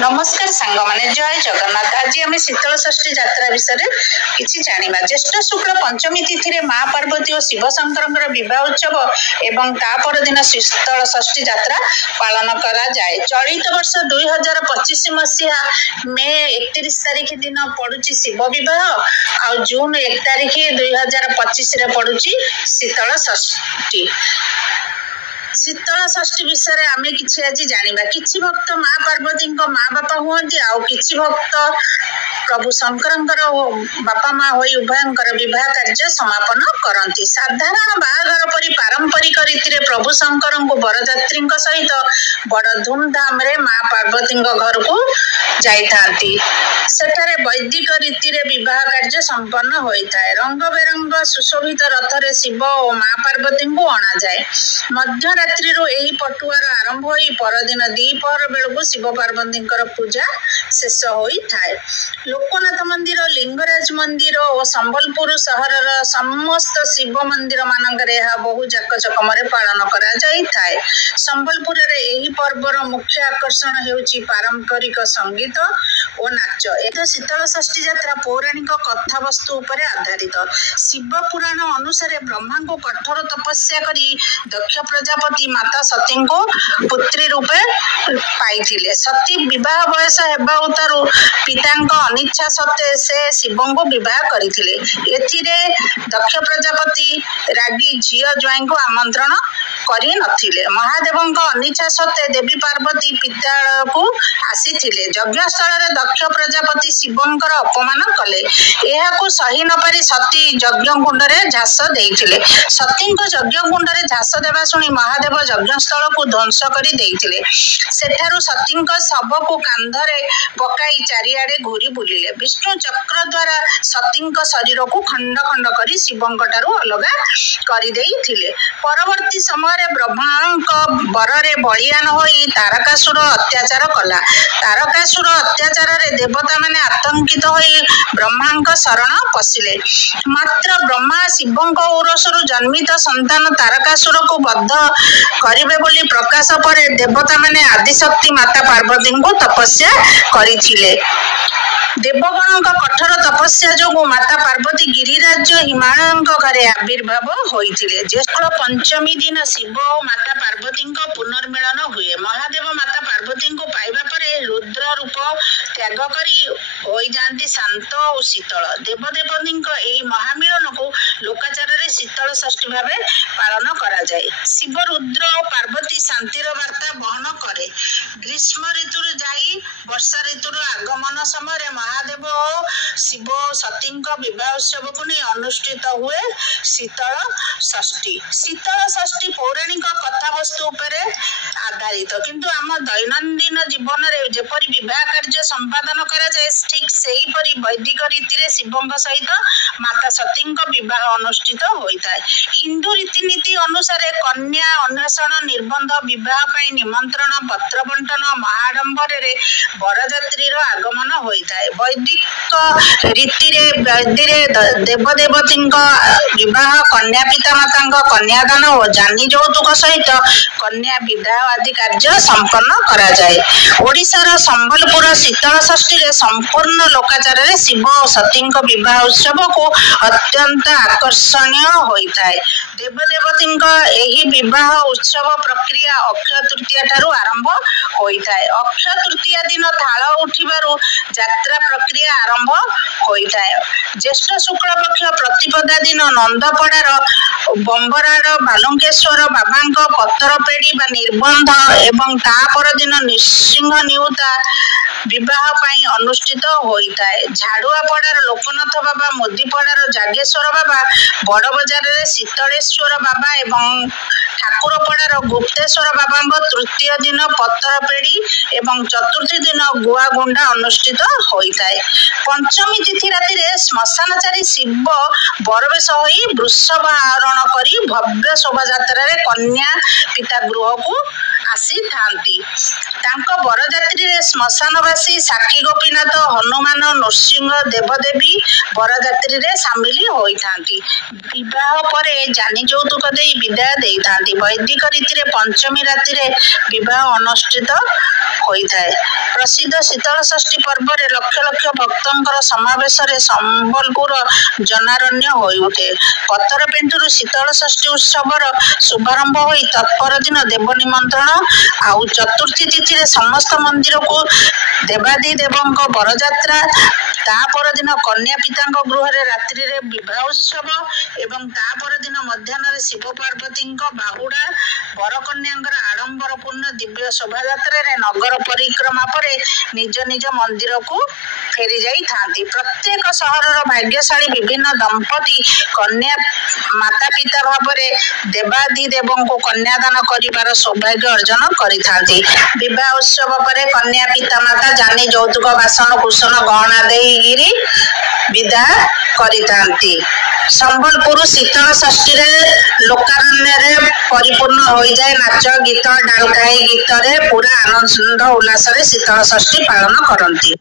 नमस्कार सांग माने जय जगन्नाथ। आज आम शीतल षष्ठी यात्रा विषय किसी जाना। ज्येष्ठ शुक्ल पंचमी तिथि में माँ पार्वती और शिव शंकर विवाह उत्सव एवं तापर दिन शीतल षष्ठी यात्रा पालन करा जाए। चलित वर्ष 2025 मसीहा मे 31 तारिख दिन पड़ुची शिव विवाह और जून 1 तारिख 2025 पड़ुची शीतल षष्ठी। शीतल षष्ठी विषय आम कि आज जाना। किछि भक्त माँ पार्वती माँ बापा हुंती आउ किछि भक्त प्रभु शंकर बापा माँ हो उभयंकर विवाह कार्य समापन करती। साधारण बाहाघर परी पारंपरिक रीति प्रभु शंकर बरजात्री सहित बड़ धूमधाम रे माँ पार्वती घर को जाइथांती। सेठारे वैदिक रीति विवाह कार्य संपन्न होता है। रंग बेरंग सुशोभित रथरे शिव और माँ पार्वती को अणा जाए। मध्यरात्रि यही पटुआर आरंभ हो परदिन द्विपहर बेलू शिव पार्वती पूजा शेष होता है। लोकनाथ मंदिर, लिंगराज मंदिर और संबलपुर सहर समस्त शिव मंदिर मानक बहु जाकजकम पालन करा जाए। संबलपुर यही पर्वर मुख्य आकर्षण हेउची पारंपरिक संगीत और नाच। यह शीतल षष्ठी यात्रा पौराणिक कथा वस्तु उपर आधारित। शिव पुराण अनुसार ब्रह्मा को कठोर तपस्या करी दक्ष प्रजापति माता सती को पुत्री रूपे पाई। सती विवाह बयस हेबा उतारू पिता अनिच्छा सत्वे से शिव को विवाह करथिले। एथिरे दक्ष प्रजापति रागी झियो ज्वाई को आमंत्रण करी नथिले। महादेवଙ୍କ अनिच्छा सत्वे देवी पार्वती पिता को आसीथिले। यज्ञस्थल रे दक्ष प्रजापति शिवंकर अपमान कले। एहाकू सही न पारी सती यज्ञ कुंड रे झास देइथिले। सती को यज्ञ कुंड रे झास देवा सुनी महादेव यज्ञस्थल को ध्वंस करी देइथिले। सेठारु सती शव को कांधरे पकाई चारिआडे घूरी बुलिले। विष्णु चक्र द्वारा सती शरीर को खंड खंड करी शिवंकठारु अलगा करी देइथिले। परवर्ती समय ब्रह्मा बरे बलियान होई तारकासुर अत्याचार कला। तारकासुर अत्याचार रे देवता माने आतंकित होई ब्रह्मा शरण पशिले। मात्र ब्रह्मा शिवंक औरसरु जन्मित संतान तारकासुर को बद्ध करिवे बोली प्रकाश पर देवता माने आदिशक्ति माता पार्वती को तपस्या करिथिले। देवगण कठोर तपस्या जो माता पार्वती गिरिराज हिमालय घरे आविर्भाव होइथिले। ज्येष्ठ पंचमी दिन शिव और माता पार्वती पुनर्मिलन हुए। महादेव माता पार्वती को पाइबा परे रुद्र रूप त्याग करी होई जांती शांत और शीतल। देवदेवती एही महामिलन को लोकाचार रे शीतल षष्ठी भावे पालन करा जाए। शिव रुद्र और पार्वती शांतिर वार्ता बहन करे। ग्रीष्म ऋतु जाई वर्षा ऋतु आगमन समय महादेव और शिव सती विवाह उत्सव को नहीं अनुष्ठित हुए शीतल षष्ठी। शीतल षष्ठी पौराणिक कथा वस्तु उपर आधारित, किंतु आम दैनंदिन जीवन रे जेपरि विवाह कार्य संपादन करा जाए ठीक सेही परि वैदिक रीति शिवंक सहित माता सती विवाह अनुष्ठित होता है। हिंदू रीतिनीति अनुसार कन्या अन्वेषण निबंध विवाह पाई निमंत्रण पत्र बंटन महाडंबर रे बरजात्री आगमन होता है। वैदिक रीति देवदेवती विवाह कन्या पिता माता कन्यादान और जानी यौतुक सहित कन्या विवाह आदि कार्य संपन्न करा जाए। ओडिशार संबलपुर शीतल षष्ठी रे संपूर्ण लोकाचार रे शिव और सती विवाह उत्सव को अत्यंत आकर्षणीय होता है। देवदेवती एही विवाह उत्सव प्रक्रिया अक्षय तृतीया ठारू आरंभ होता है। अक्षय तृतीया दिन थाल उठिबारु यात्रा प्रक्रिया आरंभ होता है। ज्येष्ठ शुक्ल पक्ष प्रतिपदा दिन नंदपड़ार बंबराड़ बालुंकेश्वर बाबा पत्तर पेड़ी बा निर्बंध एवं तापर दिन नृसिंह निउता विवाह पाई अनुष्ठित होता है। झाड़ुआपड़ार लोकनाथ बाबा, मोदीपड़ार जागेश्वर बाबा, बड़ बजार शीतलेश्वर बाबा एवं ठाकुरपड़ार गुप्तेश्वर बाबा तृतीय दिन पत्तर पेड़ी एवं चतुर्थी दिन गुआ गुंडा अनुष्ठित होता है। पंचमी तिथि राति श्मशानचारी शिव बरवेश होई वृषभ आरोहण करी भव्य शोभायात्रा कन्या पिता गृह को आसी थांती। बरजात्री श्मशान ଗ୍ରାମବାସୀ ସାକ୍ଷୀ ଗୋପୀନାଥ ହନୁମାନ ନୃସିଂହ ଦେବଦେବୀ ବରଯାତ୍ରୀରେ ସାମିଲ ହୋଇଥାନ୍ତି। ବିବାହ ପରେ ଯାନି ଯୌତୁକ ଦେଇ ବିଦାୟ ଦେଇଥାନ୍ତି। ବୈଦିକ ରୀତିରେ ପଞ୍ଚମୀ ରାତିରେ ବିବାହ ଅନୁଷ୍ଠିତ ହୋଇଥାଏ। ପ୍ରସିଦ୍ଧ ଶୀତଳ ଷଷ୍ଠୀ ପର୍ବରେ ଲକ୍ଷ ଲକ୍ଷ ଭକ୍ତଙ୍କର ସମାବେଶରେ ସମ୍ବଲପୁର ଜନାରଣ୍ୟ ହୋଇଉଠେ। ପତର ପେଣ୍ଠୁରୁ ଶୀତଳ ଷଷ୍ଠୀ ଉତ୍ସବର ଶୁଭାରମ୍ଭ ହୋଇ ତତ୍ପର ଦିନ ଦେବ ନିମନ୍ତ୍ରଣ, ଆଉ ଚତୁର୍ଥୀ ତିଥିରେ ସମସ୍ତ ମନ୍ଦିରକୁ ଦେବାଦିଦେବଙ୍କ ବରଯାତ୍ରା, ତା ପରଦିନ କନ୍ୟା ପିତାଙ୍କ ଗୃହରେ ରାତ୍ରିରେ ବିବାହ ଉତ୍ସବ ଏବଂ ତା ପରଦିନ ମଧ୍ୟାହ୍ନରେ ଶିବ ପାର୍ବତୀଙ୍କ ବାହୁଡା, ବରକନ୍ୟାଙ୍କର ଆଡମ୍ବରପୂର୍ଣ୍ଣ ଦିବ୍ୟ ଶୋଭାଯାତ୍ରାରେ ନଗର ପରିକ୍ରମା ପରେ ନିଜ ନିଜ ମନ୍ଦିରକୁ ଫେରି ଯାଇଥାନ୍ତି। ପ୍ରତ୍ୟେକ ସହରର ଭାଗ୍ୟଶାଳୀ ବିଭିନ୍ନ ଦମ୍ପତି କନ୍ୟା ମାତା ପିତା ଭାବରେ ଦେବାଦିଦେବଙ୍କୁ କନ୍ୟାଦାନ କରିବାର ସୌଭାଗ୍ୟ ଅର୍ଜନ କରିଥାନ୍ତି। ବିବାହ ଉତ୍ସବ ପରେ କନ୍ୟା ପିତା ମାତା ଯାନି ଯୌତୁକ ବାସନ କୁସନ ଗହଣା ଦେଇକିରି ବିଦା କରିଥାନ୍ତି। ସମ୍ବଲପୁର ଶୀତଳ ଷଷ୍ଠୀରେ ଲୋକାରଣ୍ୟରେ ପରିପୂର୍ଣ୍ଣ ହୋଇଯାଏ। ନାଚ ଗୀତ ଡାଲଖାଇ ଗୀତରେ ପୁରା ଆନନ୍ଦ ଉଲ୍ଲାସରେ ଶୀତଳ ଷଷ୍ଠୀ ପାଳନ କରନ୍ତି।